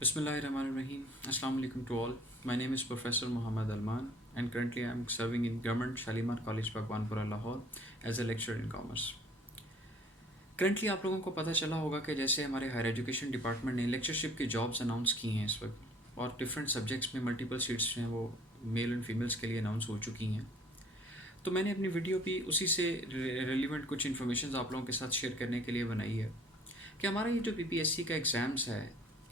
Bismillahirrahmanirrahim. Assalamu alaikum to all. My name is Professor Muhammad Alman and currently I am serving in Government Shalimar College Bhagwanpura, Lahore as a lecturer in commerce. Currently आप लोगों को पता चला होगा कि जैसे हमारे higher education department ने लेक्चरशिप की जॉब्स अनाउंस की हैं इस वक्त और डिफरेंट सब्जेक्ट्स में मल्टीपल सीट्स जो हैं वो मेल एंड फीमेल्स के लिए अनाउंस हो चुकी हैं। तो मैंने अपनी वीडियो भी उसी से रिलेवेंट कुछ इन्फॉर्मेशन आप लोगों के साथ शेयर करने के लिए बनाई है कि हमारा ये जो पीपीएससी का एग्ज़ाम्स है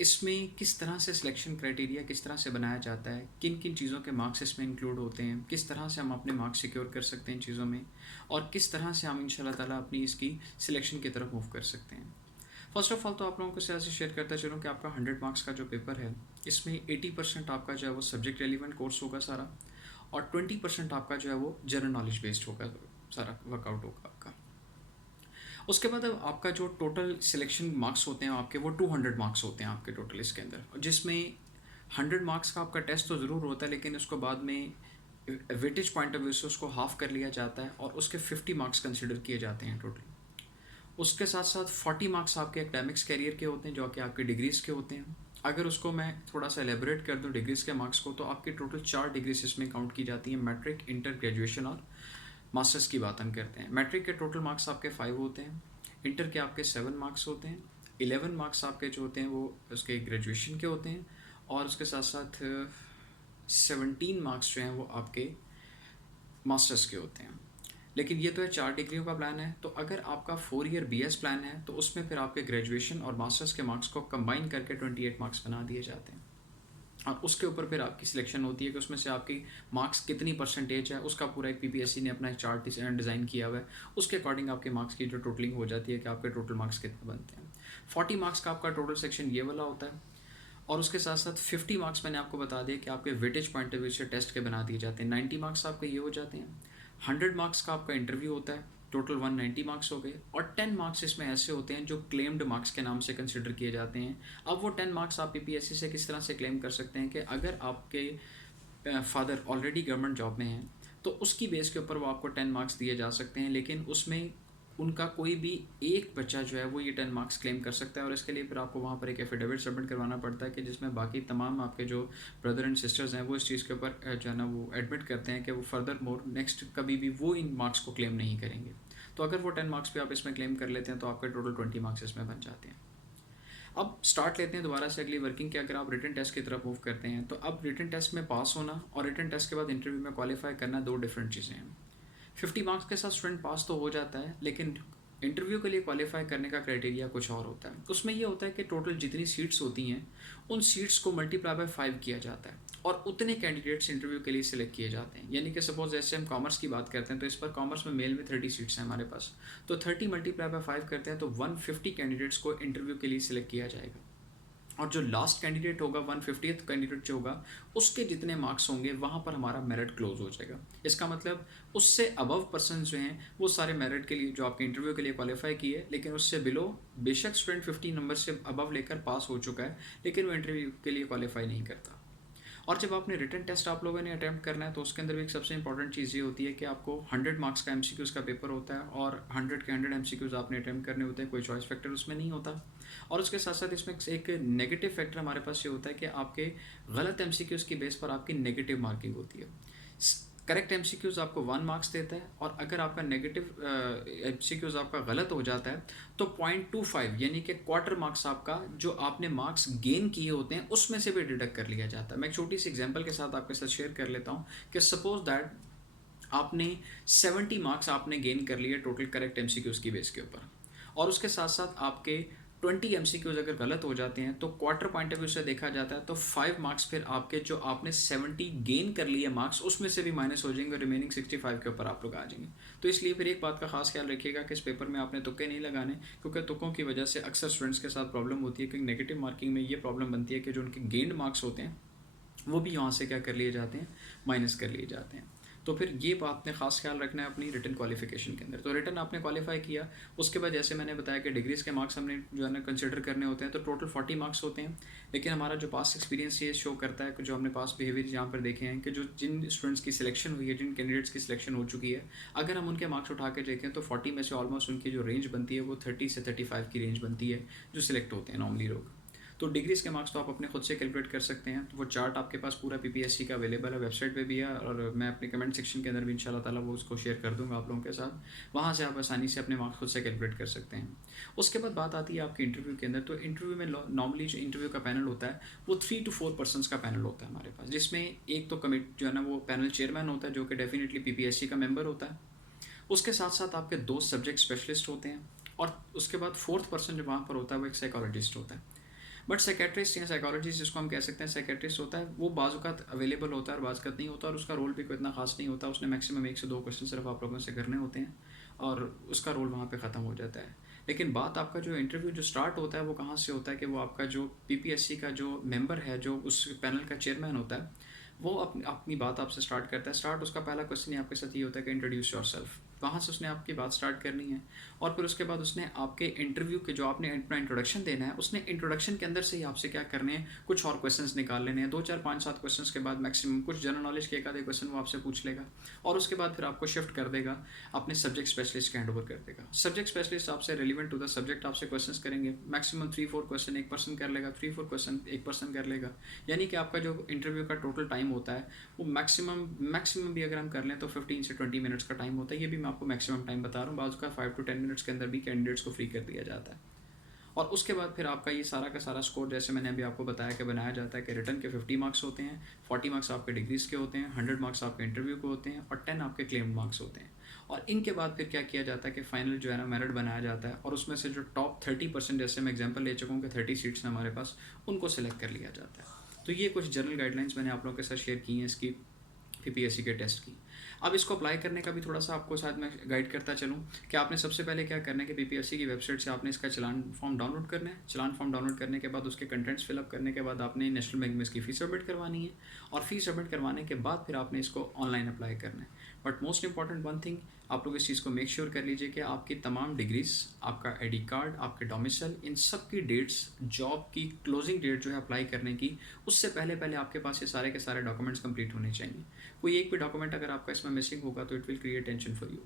इसमें किस तरह से सिलेक्शन क्राइटेरिया किस तरह से बनाया जाता है, किन किन चीज़ों के मार्क्स इसमें इंक्लूड होते हैं, किस तरह से हम अपने मार्क्स सिक्योर कर सकते हैं इन चीज़ों में और किस तरह से हम इंशाल्लाह ताला अपनी इसकी सिलेक्शन की तरफ मूव कर सकते हैं। फर्स्ट ऑफ ऑल तो आप लोगों को से शेयर करता चलूँ कि आपका 100 मार्क्स का जो पेपर है इसमें 80% आपका जो है वो सब्जेक्ट रेलिवेंट कोर्स होगा सारा और 20% आपका जो है वो जनरल नॉलेज बेस्ड होगा, सारा वर्कआउट होगा आपका। उसके बाद अब आपका जो टोटल सिलेक्शन मार्क्स होते हैं आपके वो 200 मार्क्स होते हैं आपके टोटल इसके अंदर, जिसमें 100 मार्क्स का आपका टेस्ट तो ज़रूर होता है लेकिन उसको बाद में वेटेज पॉइंट ऑफ व्यू से उसको हाफ कर लिया जाता है और उसके 50 मार्क्स कंसिडर किए जाते हैं टोटल। उसके साथ साथ 40 मार्क्स आपके एकेडमिक्स कैरियर के होते हैं जो कि आपके डिग्रीज़ के होते हैं। अगर उसको मैं थोड़ा सा एलेबोरेट कर दूं डिग्रीज़ के मार्क्स को तो आपके टोटल 4 डिग्रीज इसमें काउंट की जाती हैं, मैट्रिक, इंटर, ग्रेजुएशन और मास्टर्स की बात हम करते हैं। मैट्रिक के टोटल मार्क्स आपके 5 होते हैं, इंटर के आपके 7 मार्क्स होते हैं, 11 मार्क्स आपके जो होते हैं वो उसके ग्रेजुएशन के होते हैं और उसके साथ साथ 17 मार्क्स जो हैं वो आपके मास्टर्स के होते हैं। लेकिन ये तो है 4 डिग्रियों का प्लान है। तो अगर आपका 4 ईयर बीएस प्लान है तो उसमें फिर आपके ग्रेजुएशन और मास्टर्स के मार्क्स को कंबाइन करके 28 मार्क्स बना दिए जाते हैं और उसके ऊपर फिर आपकी सिलेक्शन होती है कि उसमें से आपकी मार्क्स कितनी परसेंटेज है, उसका पूरा एक पीपीएससी ने अपना एक चार्ट डिज़ाइन किया हुआ है। उसके अकॉर्डिंग आपके मार्क्स की जो टोटलिंग हो जाती है कि आपके टोटल मार्क्स कितने बनते हैं। 40 मार्क्स का आपका टोटल सेक्शन ये वाला होता है और उसके साथ साथ 50 मार्क्स मैंने आपको बता दिया कि आपके वेटेज पॉइंट ऑफ व्यू से टेस्ट के बना दिए जाते हैं। 90 मार्क्स आपके ये हो जाते हैं। 100 मार्क्स का आपका इंटरव्यू होता है, टोटल 190 मार्क्स हो गए और 10 मार्क्स इसमें ऐसे होते हैं जो क्लेम्ड मार्क्स के नाम से कंसिडर किए जाते हैं। अब वो 10 मार्क्स आप पीपीएससी से किस तरह से क्लेम कर सकते हैं कि अगर आपके फादर ऑलरेडी गवर्नमेंट जॉब में हैं तो उसकी बेस के ऊपर वो आपको 10 मार्क्स दिए जा सकते हैं, लेकिन उसमें उनका कोई भी एक बच्चा जो है वो ये 10 मार्क्स क्लेम कर सकता है और इसके लिए फिर आपको वहाँ पर एक एफिडेविट सबमिट करवाना पड़ता है कि जिसमें बाकी तमाम आपके जो ब्रदर एंड सिस्टर्स हैं वो इस चीज़ के ऊपर जो है ना वो एडमिट करते हैं कि वो फर्दर मोर नेक्स्ट कभी भी वो इन मार्क्स को क्लेम नहीं करेंगे। तो अगर वो 10 मार्क्स भी आप इसमें क्लेम कर लेते हैं तो आपके टोटल 20 मार्क्स इसमें बन जाते हैं। अब स्टार्ट लेते हैं दोबारा से अगली वर्किंग के। अगर आप रिटन टेस्ट की तरफ मूव करते हैं तो अब रिटन टेस्ट में पास होना और रिटन टेस्ट के बाद इंटरव्यू में क्वालिफाई करना दो डिफरेंट चीज़ें हैं। 50 मार्क्स के साथ स्टूडेंट पास तो हो जाता है लेकिन इंटरव्यू के लिए क्वालिफाई करने का क्राइटेरिया कुछ और होता है। उसमें ये होता है कि टोटल जितनी सीट्स होती हैं उन सीट्स को मल्टीप्लाई बाय 5 किया जाता है और उतने कैंडिडेट्स इंटरव्यू के लिए सिलेक्ट किए जाते हैं। यानी कि सपोज जैसे हम कॉमर्स की बात करते हैं तो इस पर कॉमर्स में मेल में 30 सीट्स हैं हमारे पास, तो 30 मल्टीप्लाई बाय 5 करते हैं तो 150 कैंडिडेट्स को इंटरव्यू के लिए सिलेक्ट किया जाएगा और जो लास्ट कैंडिडेट होगा 150th कैंडिडेट जो होगा उसके जितने मार्क्स होंगे वहाँ पर हमारा मेरिट क्लोज हो जाएगा। इसका मतलब उससे अबव पर्सन जो हैं वो सारे मेरिट के लिए जो आपके इंटरव्यू के लिए क्वालिफाई किए, लेकिन उससे बिलो बेशक स्टूडेंट 50 नंबर से अबव लेकर पास हो चुका है लेकिन वो इंटरव्यू के लिए क्वालिफाई नहीं करता। और जब आपने रिटन टेस्ट आप लोगों ने अटैम्प्ट करना है तो उसके अंदर भी एक सबसे इंपॉर्टेंट चीज़ ये होती है कि आपको 100 मार्क्स का एमसीक्यूज़ का पेपर होता है और 100 के 100 एमसीक्यूज़ आपने अटैम्प्ट करने होते हैं, कोई चॉइस फैक्टर उसमें नहीं होता। और उसके साथ साथ इसमें एक नेगेटिव फैक्टर हमारे पास ये होता है कि आपके गलत एमसीक्यूज़ की बेस पर आपकी नेगेटिव मार्किंग होती है। करेक्ट एमसीक्यूज़ आपको 1 मार्क्स देता है और अगर आपका नेगेटिव एमसीक्यूज़ आपका गलत हो जाता है तो 0.25 यानी कि क्वार्टर मार्क्स आपका जो आपने मार्क्स गेन किए होते हैं उसमें से भी डिडक्ट कर लिया जाता है। मैं एक छोटी सी एग्जांपल के साथ आपके साथ शेयर कर लेता हूँ कि सपोज दैट आपने 70 मार्क्स आपने गेन कर लिए टोटल करेक्ट एमसीक्यूज़ की बेस के ऊपर और उसके साथ साथ आपके 20 एमसीक्यूज़ अगर गलत हो जाते हैं तो क्वार्टर पॉइंट ऑफ व्यू से देखा जाता है तो 5 मार्क्स फिर आपके जो आपने 70 गेन कर लिए मार्क्स उसमें से भी माइनस हो जाएंगे और रिमेनिंग 65 के ऊपर आप लोग आ जाएंगे। तो इसलिए फिर एक बात का खास ख्याल रखिएगा कि इस पेपर में आपने तुक्के नहीं लगाने, क्योंकि तुक्कों की वजह से अक्सर स्टूडेंट्स के साथ प्रॉब्लम होती है कि नेगेटिव मार्किंग में ये प्रॉब्लम बनती है कि जो उनके गेंड मार्क्स होते हैं वो भी यहाँ से क्या कर लिए जाते हैं, माइनस कर लिए जाते हैं। तो फिर ये बात ने खास ख्याल रखना है अपनी रिटन क्वालिफिकेशन के अंदर। तो रिटन आपने क्वालिफाई किया, उसके बाद जैसे मैंने बताया कि डिग्रीज़ के मार्क्स हमने जो है ना कंसिडर करने होते हैं तो टोटल 40 मार्क्स होते हैं। लेकिन हमारा जो पास्ट एक्सपीरियंस ये शो करता है कि जो हमने पास्ट बिहेवियर यहाँ पर देखे हैं कि जो जिन स्टूडेंट्स की सिलेक्शन हुई है, जिन कैंडिडेट्स की सिलेक्शन हो चुकी है, अगर हम उनके मार्क्स उठा के देखें तो 40 में से ऑलमोस्ट उनकी जो रेंज बनती है वो 30 से 35 की रेंज बनती है जो सिलेक्ट होते हैं नॉर्मली लोग। तो डिग्रीज़ के मार्क्स तो आप अपने खुद से कैलकुलेट कर सकते हैं। तो वो चार्ट आपके पास पूरा पीपीएससी का अवेलेबल है, वेबसाइट पे भी है, और मैं अपने कमेंट सेक्शन के अंदर भी इंशाल्लाह ताला वो उसको शेयर कर दूंगा आप लोगों के साथ। वहाँ से आप आसानी से अपने मार्क्स खुद से कैलकुलेट कर सकते हैं। उसके बाद बात आती है आपके इंटरव्यू के अंदर। तो इंटरव्यू में नॉर्मली जो इंटरव्यू का पैनल होता है वो 3 to 4 पर्सनस का पैनल होता है हमारे पास, जिसमें एक तो कमिट जो है ना वो पैनल चेयरमैन होता है जो कि डेफिनेटली पीपीएससी का मेंबर होता है। उसके साथ साथ आपके 2 सब्जेक्ट स्पेशलिस्ट होते हैं, और उसके बाद 4th पर्सन जो वहाँ पर होता है वो एक साइकोलॉजिस्ट होता है। बट साइकेट्रिस्ट या साइकोलॉजिस्ट जिसको हम कह सकते हैं साइकेट्रिस्ट होता है, वो बाज़-औक़ात अवेलेबल होता है और बाज़-औक़ात नहीं होता, और उसका रोल भी कोई इतना खास नहीं होता। उसने मैक्सिमम 1 से 2 क्वेश्चन सिर्फ आप लोगों से करने होते हैं और उसका रोल वहाँ पे ख़त्म हो जाता है। लेकिन बात आपका जो इंटरव्यू जो स्टार्ट होता है वो कहाँ से होता है कि वो आपका जो पीपीएससी का जो मेंबर है, जो उस पैनल का चेयरमैन होता है, वो अपनी बात आपसे स्टार्ट करता है। उसका पहला क्वेश्चन ही आपके साथ ये होता है कि इंट्रोड्यूस योरसेल्फ। वहाँ से उसने आपकी बात स्टार्ट करनी है, और फिर उसके बाद उसने आपके इंटरव्यू के जो आपने अपना इंट्रोडक्शन देना है, उसने इंट्रोडक्शन के अंदर से ही आपसे क्या करने हैं, कुछ और क्वेश्चंस निकाल लेने हैं। 2 4 5 7 क्वेश्चंस के बाद मैक्सिमम कुछ जनरल नॉलेज के एक आधे क्वेश्चन वो आपसे पूछ लेगा, और उसके बाद फिर आपको शिफ्ट कर देगा, अपने सब्जेक्ट स्पेशलिस्ट के हैंड ओवर कर देगा। सब्जेक्ट स्पेशलिस्ट आपसे रिलेवेंट टू द सब्जेक्ट आपसे क्वेश्चन करेंगे। मैक्सिमम 3-4 क्वेश्चन एक पर्सन कर लेगा, 3-4 क्वेश्चन एक पर्सन कर लेगा। यानी कि आपका जो इंटरव्यू का टोटल टाइम होता है वो मैक्सिमम भी अगर हम कर लें तो 15 से 20 मिनट्स का टाइम होता है। ये भी मैं आपको मैक्सिमम टाइम बता रहा हूँ। बाजू का 5 to 10 मिनट्स के अंदर भी कैंडिडेट्स को फ्री कर दिया जाता है। और उसके बाद फिर आपका ये सारा का सारा स्कोर, जैसे मैंने अभी आपको बताया कि बनाया जाता है कि रिटर्न के 50 मार्क्स होते हैं, 40 मार्क्स आपके डिग्रीज़ के होते हैं, 100 मार्क्स आपके इंटरव्यू के होते हैं, और 10 आपके क्लेम्ड मार्क्स होते हैं। और इनके बाद फिर क्या किया जाता है कि फाइनल जो है ना मेरिट बनाया जाता है, और उसमें से जो टॉप 30%, जैसे मैं एग्जांपल ले चुका हूँ कि 30 सीट्स हैं हमारे पास, उनको सेलेक्ट कर लिया जाता है। तो ये कुछ जनरल गाइडलाइंस मैंने आप लोगों के साथ शेयर की हैं इसकी पीपीएससी के टेस्ट की। अब इसको अप्लाई करने का भी थोड़ा सा आपको साथ में गाइड करता चलूँ कि आपने सबसे पहले क्या करना है कि पीपीएससी की वेबसाइट से आपने इसका चलान फॉर्म डाउनलोड करना है। चलान फॉर्म डाउनलोड करने के बाद उसके कंटेंट्स फिलअप करने के बाद आपने नेशनल बैंक में इसकी फ़ीस सबमिट करवानी है, और फीस सबमिट करवाने के बाद फिर आपने इसको ऑनलाइन अप्लाई करना है। But most important one thing, आप लोग इस चीज़ को मेक श्योर कर लीजिए कि आपकी तमाम डिग्रीज, आपका आईडी कार्ड, आपके डोमिसाइल, इन सब की डेट्स, जॉब की क्लोजिंग डेट जो है अप्लाई करने की, उससे पहले पहले आपके पास ये सारे के सारे डॉक्यूमेंट्स कंप्लीट होने चाहिए। कोई एक भी डॉक्यूमेंट अगर आपका इसमें मिसिंग होगा तो it will create tension for you.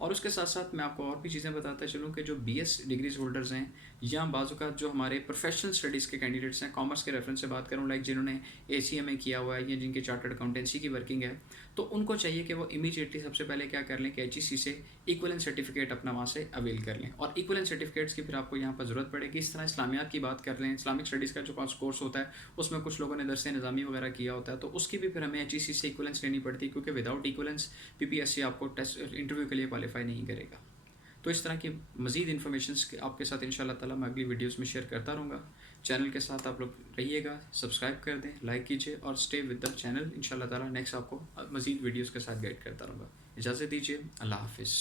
और उसके साथ साथ मैं आपको और भी चीज़ें बताता चलूँ कि जो बीएस डिग्रीज होल्डर्स हैं, या बाजू का जो हमारे प्रोफेशनल स्टडीज़ के कैंडिडेट्स हैं, कॉमर्स के रेफरेंस से बात करूँ, लाइक जिन्होंने एसीएमए किया हुआ है या जिनके चार्टर्ड अकाउंटेंसी की वर्किंग है, तो उनको चाहिए कि वो इमीडिएटली सबसे पहले क्या कर लें कि एचईसी से इक्विवेलेंट सर्टिफिकेट अपना वहाँ से अवेल कर लें। और इक्विवेलेंट सर्टिफिकेट्स की फिर आपको यहाँ पर ज़रूरत पड़ेगी। इस तरह इस्लामियात की बात कर लें, इस्लामिक स्टडीज़ का जो कोर्स होता है उसमें कुछ लोगों ने दरस निज़ामी वगैरह किया होता है, तो उसकी भी फिर हमें एचईसी से इक्विवेलेंस लेनी पड़ती है, क्योंकि विदाउट इक्विवेलेंस पीपीएससी आपको टेस्ट इंटरव्यू के लिए क्वालिफाई नहीं करेगा। तो इस तरह की मज़ीद इन्फॉर्मेशन आपके साथ इंशाल्लाह ताला मैं अगली वीडियोस में शेयर करता रहूँगा। चैनल के साथ आप लोग रहिएगा, सब्सक्राइब कर दें, लाइक कीजिए, और स्टे विद द चैनल। इंशाल्लाह ताला नेक्स्ट आपको मज़ीद वीडियोस के साथ गाइड करता रहूँगा। इजाज़त दीजिए, अल्लाह हाफिज़।